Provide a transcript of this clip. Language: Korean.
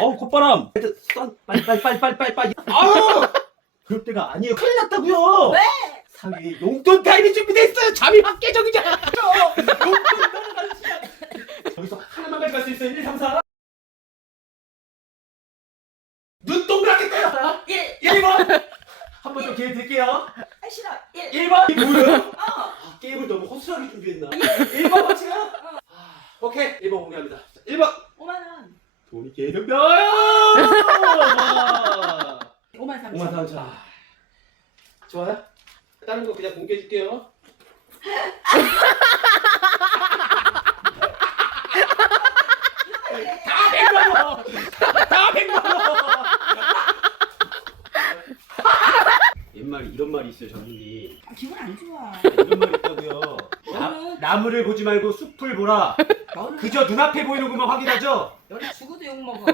어우 콧바람. 빨리. 아우. 그럴 때가 아니에요. 큰일 났다고요. 왜? 사위의 용돈 타임이 준비돼 있어요. 잠이 확 깨져그냥. 용돈 따라가는 시간. 여기서 하나만 가져갈 수 있어요. 1, 2, 3, 4. 눈 동그랗게 떠요. 1번. 한 번 더 기회 드릴게요. 아 싫어. 1. 1번. 이게 뭐예요? 어. 게임을 너무 허술하게 준비했나? 1번 확실해요? 오케이. 1번 공개합니다. 1번. 5만 원. 돈이 계속 나와요. 5만 3천. 5만 4천. 좋아요? 다른 거 그냥 공개해줄게요. 다 100만 원. 다 100만 원. 옛말에 이런 말이 있어요, 전문님. 기분 안 좋아. 이런 말이 있다고요. 너는- 나무를 보지 말고 숲을 보라. 너는 그저 눈앞에 보이는 것만 확인하죠. 너는 죽어도 욕 먹어.